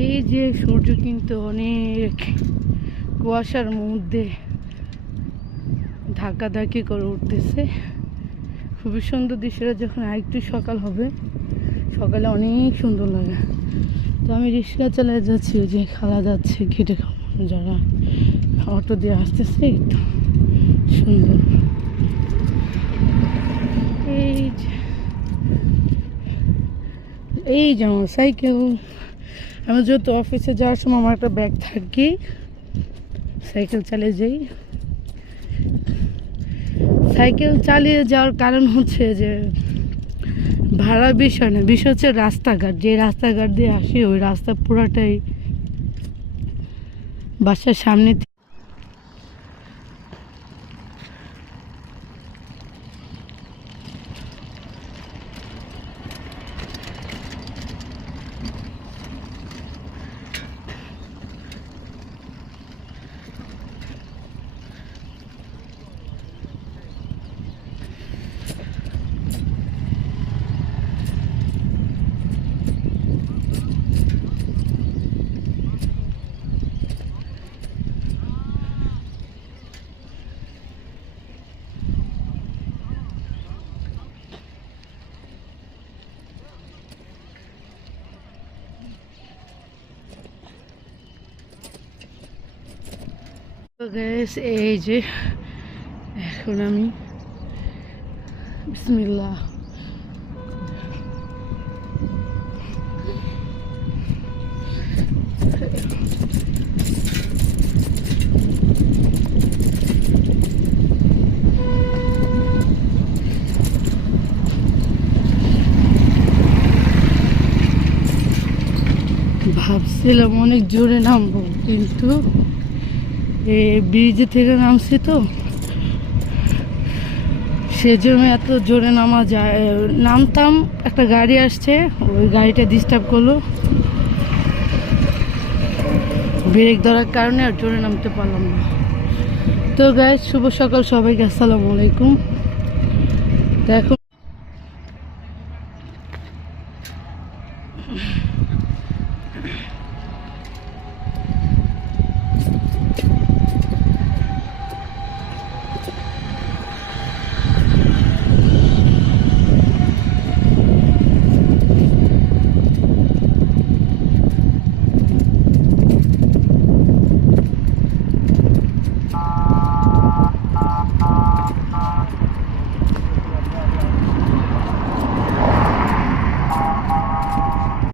এই যে সূর্য কিন্তু অনেক কুয়াশার মধ্যে ধাক্কাধাক্কি করে উঠতেছে। খুবই সুন্দর দৃশ্যটা। যখন আরেকটু সকাল হবে, সকালে অনেক সুন্দর লাগে। তো আমি রিক্সা চালিয়ে যাচ্ছি, ওই যে খালা যাচ্ছে ঘেটে খাওয়ানো, যারা অটো দিয়ে আসতেছে। একটু সুন্দর এই যে আমার সাইকেল। আমি যেহেতু অফিসে যাওয়ার সময় আমার একটা ব্যাগ থাকি, সাইকেল চালিয়ে যাই। সাইকেল চালিয়ে যাওয়ার কারণ হচ্ছে যে ভাড়া বিষয় না, বিষয় হচ্ছে রাস্তাঘাট। যে রাস্তাঘাট দিয়ে আসি ওই রাস্তা পুরাটাই বাসার সামনে। এই যে এখন আমি বিসমিল্লাহ ভাবছিলাম অনেক জোরে নামবো, কিন্তু ব্রিজ থেকে নামছি তো সেজন্য এত জোরে নামা যায়। নামতাম, একটা গাড়ি আসছে, ওই গাড়িটা ডিস্টার্ব করলো, ব্রেক ধরার কারণে আর জোরে নামতে পারলাম না। তো গাইস, শুভ সকাল সবাইকে, আসসালামু আলাইকুম। দেখো